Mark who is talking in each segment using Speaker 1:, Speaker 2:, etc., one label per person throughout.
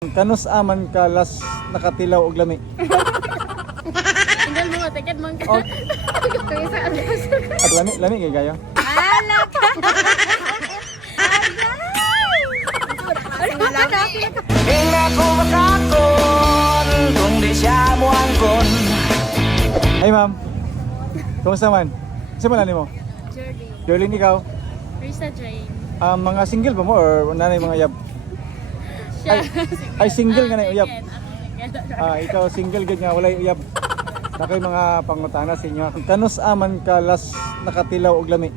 Speaker 1: Kanus aman ka las nakatilaw og lami.
Speaker 2: Tinggal mo matikad man ka.
Speaker 1: Oh.
Speaker 2: Kung isa alas.
Speaker 1: At lami kay kayo.
Speaker 2: Ala ka.
Speaker 3: Hindi ako makakon kung di siya mo angkon.
Speaker 1: Hey ma'am. Kumusta man? Sa man mo?
Speaker 2: Jordy.
Speaker 1: Jolene ikaw.
Speaker 2: Risa Jane.
Speaker 1: Mga single ba mo or nanay mga yab?
Speaker 2: Siya.
Speaker 1: Ay single nga na uyab.
Speaker 2: Single.
Speaker 1: Ikaw single gud nga walay uyab. Na kay mga pangutana sa inyo. Kanus aman ka las nakatilaw og lami.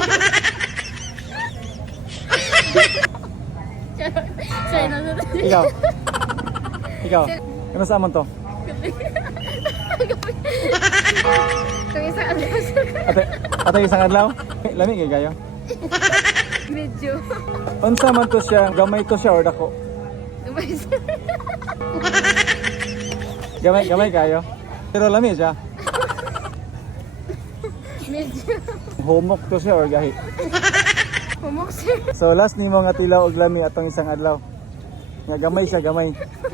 Speaker 2: Siya na.
Speaker 1: Ikaw. Ikaw. Kanus aman to?
Speaker 2: Kung isa alas.
Speaker 1: Ate isang adlaw? Lami kay kayo.
Speaker 2: Medyo.
Speaker 1: Unsa man to siya? Gamay to siya or dako? Gamay kayo. Pero lami siya.
Speaker 2: Medyo.
Speaker 1: Humok to siya or gahi.
Speaker 2: Humok siya.
Speaker 1: So last nimo nga tilaw og lami atong isang adlaw. Nga gamay siya, gamay.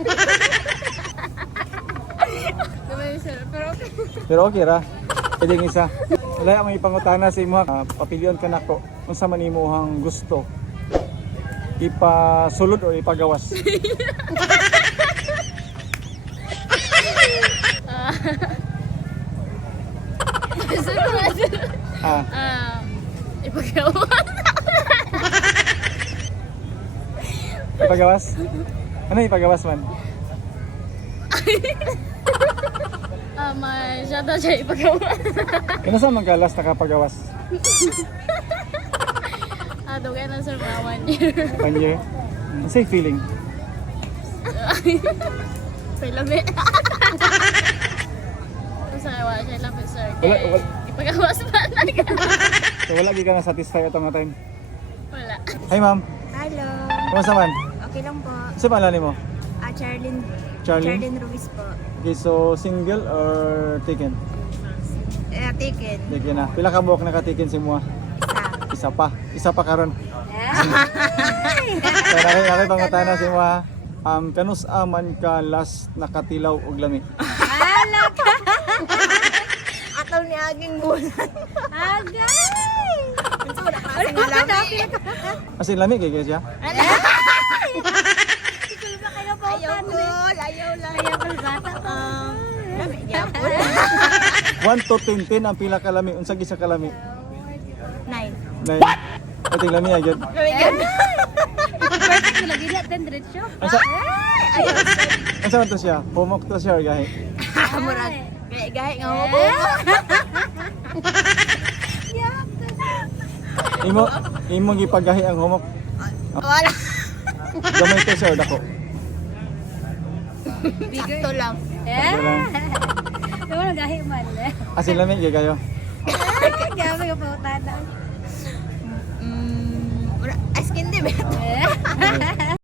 Speaker 2: Gamay siya. Pero okay.
Speaker 1: Pero okay ra. Pwede ng isa. Wala may pangutana sa imo. Papilion ka nako. Unsa man imong gusto? Ipasulod o ipagawas?
Speaker 2: Ipagawa.
Speaker 1: Ipagawas? Ano ipagawas man?
Speaker 2: Masyado siya ipagawa.
Speaker 1: Kinasa man ka last nakapagawas?
Speaker 2: Dugay na sir, mga 1 year.
Speaker 1: 1 year? Unsay feeling?
Speaker 2: Sa lami. Kung sa kawa siya lang sir.
Speaker 1: Wala.
Speaker 2: Ipagawas pa na ka.
Speaker 1: So wala gyud ka na satisfy atong nga time.
Speaker 2: Wala.
Speaker 1: Hi ma'am.
Speaker 4: Hello.
Speaker 1: Kumusta man?
Speaker 4: Okay lang po.
Speaker 1: Sa pangalan nimo?
Speaker 4: Charlene.
Speaker 1: Charlene?
Speaker 4: Charlene Ruiz po.
Speaker 1: Okay, so single or taken?
Speaker 4: Taken.
Speaker 1: Taken na. Pila ka buok nakatiken si mo?
Speaker 4: Isa.
Speaker 1: Isa pa karon. So nakay pangutana si mo. Kanus aman ka last nakatilaw og lami.
Speaker 4: Hala ka! Ataw ni aging bulan. Agay! Ito na kasi malami.
Speaker 1: As in lami kay siya?
Speaker 4: Ayaw ko. Ayaw lang. Ayaw ko bata ko. Lami niya po.
Speaker 1: 1 to 10 ang pila ka lami. Unsa gisa ka lami?
Speaker 4: 9.
Speaker 1: Nay. Ating lami agad.
Speaker 2: Perfect na lagi natin diretso.
Speaker 1: Unsa man to siya? Humok to siya or gahi?
Speaker 4: Murag. Gahi nga mo.
Speaker 1: Imo gipagahi ang humok.
Speaker 4: Wala.
Speaker 1: Gamay to siya or dako?
Speaker 4: Sakto lang.
Speaker 1: Wala.
Speaker 2: Wala gahi man.
Speaker 1: As in lami kay kayo.
Speaker 2: Gabi ka pa utada.
Speaker 4: Askin di ba?